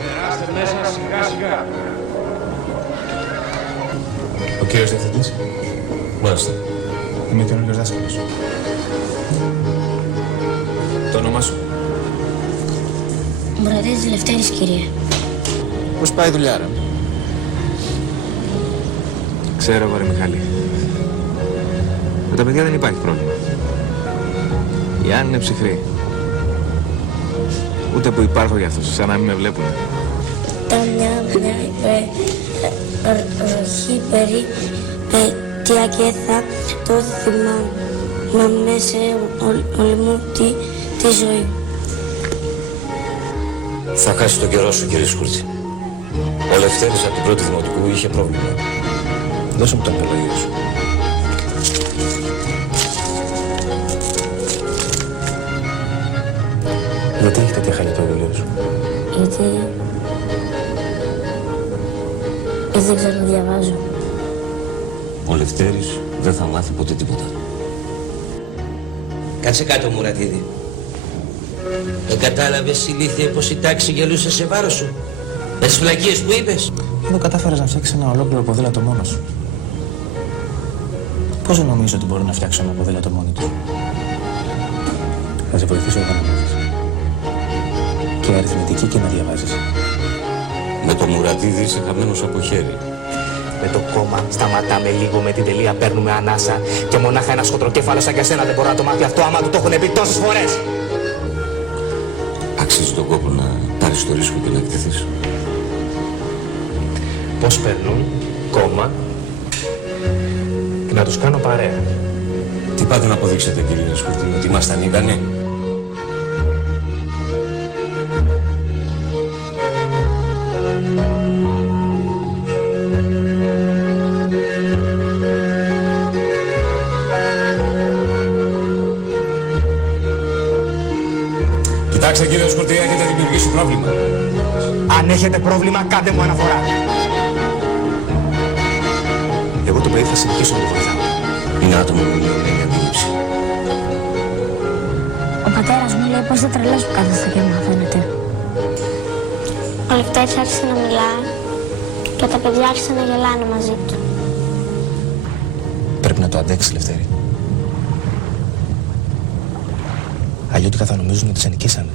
Περάστε μέσα σιγά σιγά. Ο κύριος Διευθυντής. Μάλιστα. Είμαι καινούργιος δάσκαλος. Το όνομά σου? Μουρατίδης Λευτέρης, κύριε. Πώς πάει η δουλειά, ρε? Ξέρω εγώ, ρε Μιχάλη. Με τα παιδιά δεν υπάρχει πρόβλημα. Η Άννη είναι ψυχρή. Ούτε που υπάρχω για αυτούς, σαν να μην με βλέπουν. Ήταν μια ροχή περιπέτεια και θα το θυμάμαι σε όλη μου τη ζωή. Θα χάσει τον καιρό σου, κύριε Σκούρτη. Ο Λευτέρης από την πρώτη δημοτικού είχε πρόβλημα. Δώσε μου το απελαγείο σου. Γιατί έχει τέτοια χαλιά το βιβλίο σου? Γιατί δεν ξέρω να διαβάζω. Ο Λευτέρης δεν θα μάθει ποτέ τίποτα. Κάτσε κάτω, Μουρατίδη. Δεν κατάλαβες, ηλίθιε, πως η τάξη γελούσε σε βάρος σου? Με τις φυλακίες που είπες? Εδώ κατάφερες να φτιάξεις ένα ολόκληρο ποδήλατο μόνος σου. Πώς δεν νομίζω ότι μπορώ να φτιάξω ένα ποδήλατο μόνοι του? Θα σε βοηθήσω εγώ να μάθεις. Και αριθμητική και να διαβάζεις. Με το Μουρατίδη είσαι χαμένος από χέρι. Με το κόμμα σταματάμε λίγο, με την τελεία παίρνουμε ανάσα. Και μονάχα ένα σκοτροκέφαλο σαν και εσένα δεν μπορεί να το μάθει αυτό, άμα του το έχουν πει τόσες φορές. Αξίζει τον κόπο να πάρεις το ρίσκο και να εκτεθείς. Πώς περνούν κόμμα και να τους κάνω παρέα. Τι πάτε να αποδείξετε, κύριε Σκούρτη, ότι ήμασταν ικανοί? Κοιτάξτε, κύριε Σκούρτη, έχετε δημιουργήσει πρόβλημα. Αν έχετε πρόβλημα, κάντε μου αναφορά. Εγώ το παιδί θα συνεχίσω να το βοηθάω. Είναι άτομο με μια ωραία αντίληψη. Ο πατέρας μου λέει πως δεν τρελάς που κάθεστε και μαθαίνετε. Ο Λευτέρης άρχισε να μιλάει και τα παιδιά άρχισαν να γελάνε μαζί του. Πρέπει να το αντέξεις, Λευτέρη. Αλλιώτικα θα νομίζουν ότι σε νικήσανε.